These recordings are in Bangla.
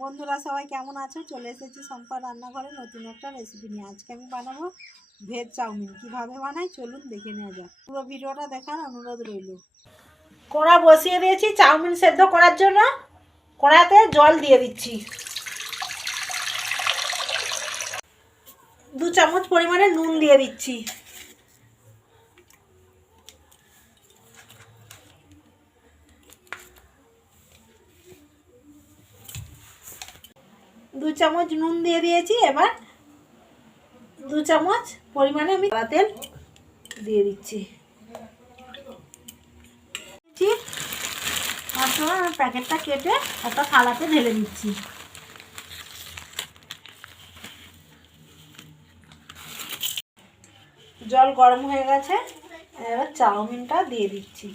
বন্ধুরা সবাই কেমন আছো? চলে এসেছি সম্পা রান্নাঘরে নতুন একটা রেসিপি নিয়ে। আজকে আমি বানাবো ভেজ চাউমিন। কীভাবে বানাই চলুন দেখে নেওয়া যাক। পুরো ভিডিওটা দেখার অনুরোধ রইল। কড়া বসিয়ে দিয়েছি চাউমিন সেদ্ধ করার জন্য। কড়াতে জল দিয়ে দিচ্ছি। দু চামচ পরিমাণে নুন দিয়ে দিচ্ছি। দু চামচ নুন দিয়ে দিয়েছি, এবার দু চামচ পরিমাণে আমি তেল দিয়ে দিচ্ছি দিচ্ছি। তার সময় আমি প্যাকেটটা কেটে একটা থালাতে ঢেলে দিচ্ছি জল গরম হয়ে গেছে, এবার চাউমিনটা দিয়ে দিচ্ছি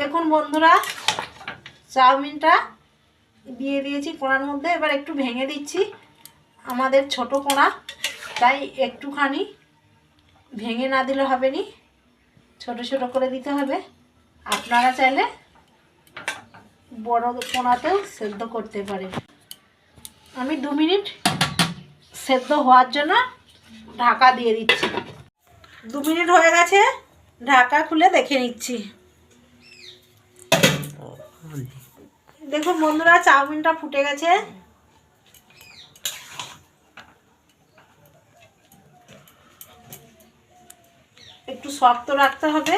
দেখুন বন্ধুরা, চাউমিনটা দিয়ে দিয়েছি কোড়ার মধ্যে, এবার একটু ভেঙে দিচ্ছি আমাদের ছোট কোনা, তাই একটুখানি ভেঙে না দিলে হবে নি, ছোট ছোট করে দিতে হবে। আপনারা চাইলে বড় কোনাতেও সেদ্ধ করতে পারে আমি দু মিনিট সেদ্ধ হওয়ার জন্য ঢাকা দিয়ে দিচ্ছি। দু মিনিট হয়ে গেছে, ঢাকা খুলে দেখে নিচ্ছি। দেখুন বন্ধুরা, চাউমিনটা ফুটে গেছে। একটু শক্ত রাখতে হবে।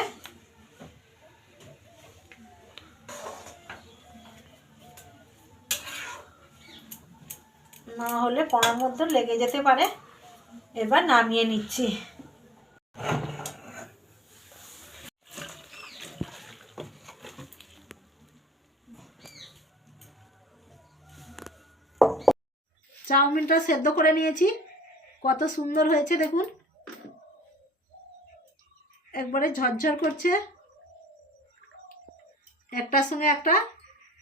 না হলে কড়ার মধ্যে লেগে যেতে পারে। এবার নামিয়ে নিচ্ছি। চাউমিনটা সেদ্ধ করে নিয়েছি। কত সুন্দর হয়েছে, দেখুন। একবারে ঝরঝর করছে। একটার সঙ্গে একটা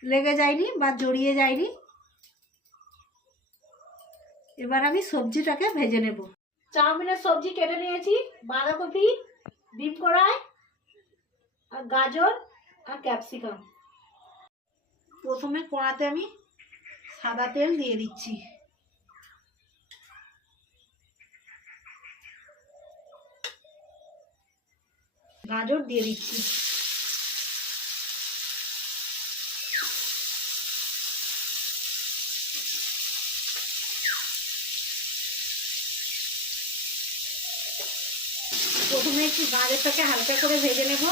লেগে যায়নি বা জড়িয়ে যায়নি। এবার আমি সবজিটাকে ভেজে নেব। চাউমিনের সবজি কেটে নিয়েছি, বাঁধাকপি, ডিম কড়াই, আর গাজর, আর ক্যাপসিকাম। প্রথমে কড়াতে আমি সাদা তেল দিয়ে দিচ্ছি। গাজর দিয়ে দিচ্ছি প্রথমে একটু গাজরটাকে হালকা করে ভেজে নেব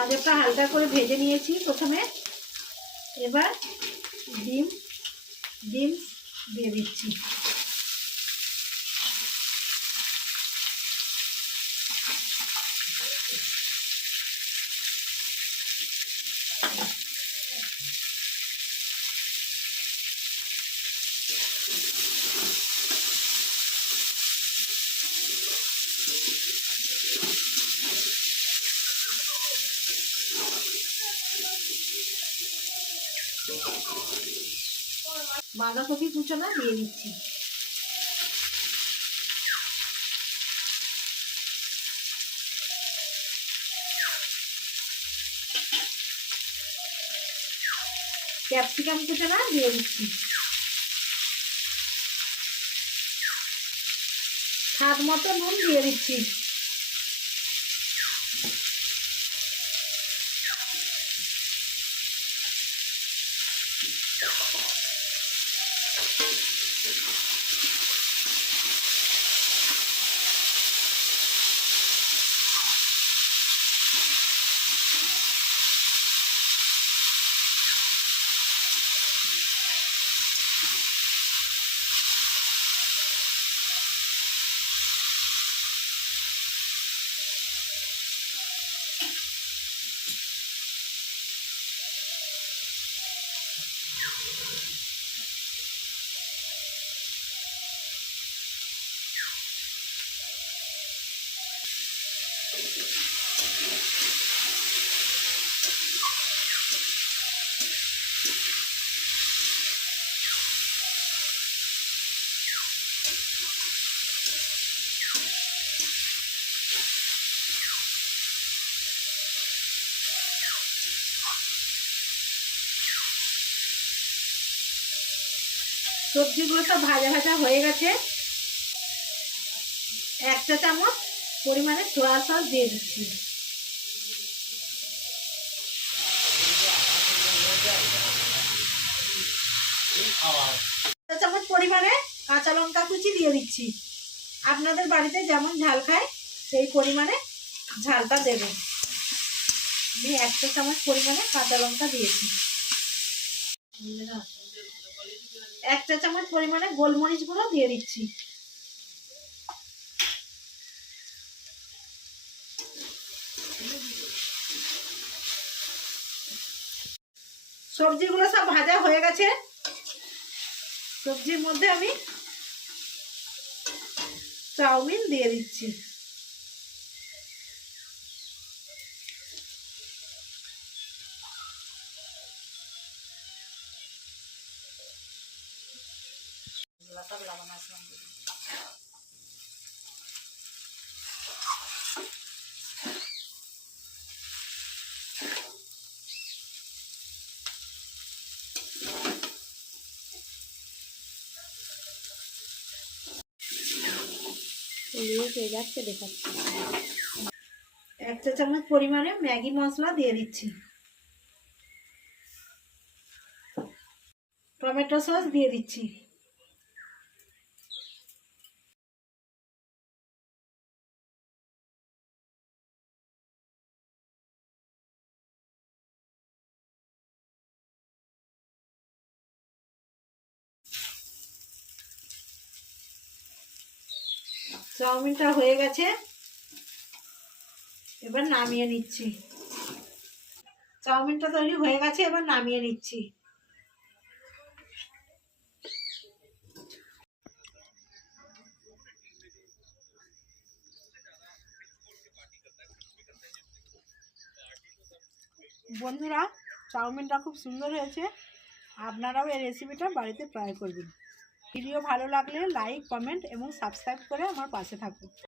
গাজরটা হালকা করে ভেজে নিয়েছি প্রথমে। এবার ডিম ডিম দিয়ে দিচ্ছি। বাঁধাকপি কুচোটা দিয়ে দিচ্ছি। ক্যাপসিকাম কুচোটা দিয়ে দিচ্ছি। স্বাদ মতো নুন দিয়ে দিচ্ছি। you সবজিগুলো সব ভাজা ভাজা হয়ে গেছে। এক চা চামচ পরিমাণে সোয়া সস দিয়ে দিচ্ছি। চামচ পরিমাণে কাঁচা লঙ্কা কুচি দিয়ে দিচ্ছি। আপনাদের বাড়িতে যেমন ঝাল খায়, সেই পরিমাণে ঝালটা দেবেন। আমি এক চা চামচ পরিমাণে কাঁচা লঙ্কা দিয়েছি। এক চা চামচ পরিমাণে গোলমরিচ গুঁড়ো দিয়ে দিচ্ছি। সবজিগুলো সব ভাজা হয়ে গেছে। সবজির মধ্যে আমি চাউমিন দিয়ে দিচ্ছি। যাচ্ছে দেখাচ্ছি। এক চা চামচ পরিমাণে ম্যাগি মশলা দিয়ে দিচ্ছি। টমেটো সস দিয়ে দিচ্ছি। চাউমিনটা হয়ে গেছে। এবার নামিয়ে নিচ্ছি। চাউমিনটা তৈরি হয়ে গেছে, এবার নামিয়ে নিচ্ছি। বন্ধুরা, চাউমিনটা খুব সুন্দর হয়েছে। আপনারাও এই রেসিপিটা বাড়িতে ট্রাই করবেন। ভিডিও ভালো লাগলে লাইক কমেন্ট এবং সাবস্ক্রাইব করে আমার পাশে থাকুন।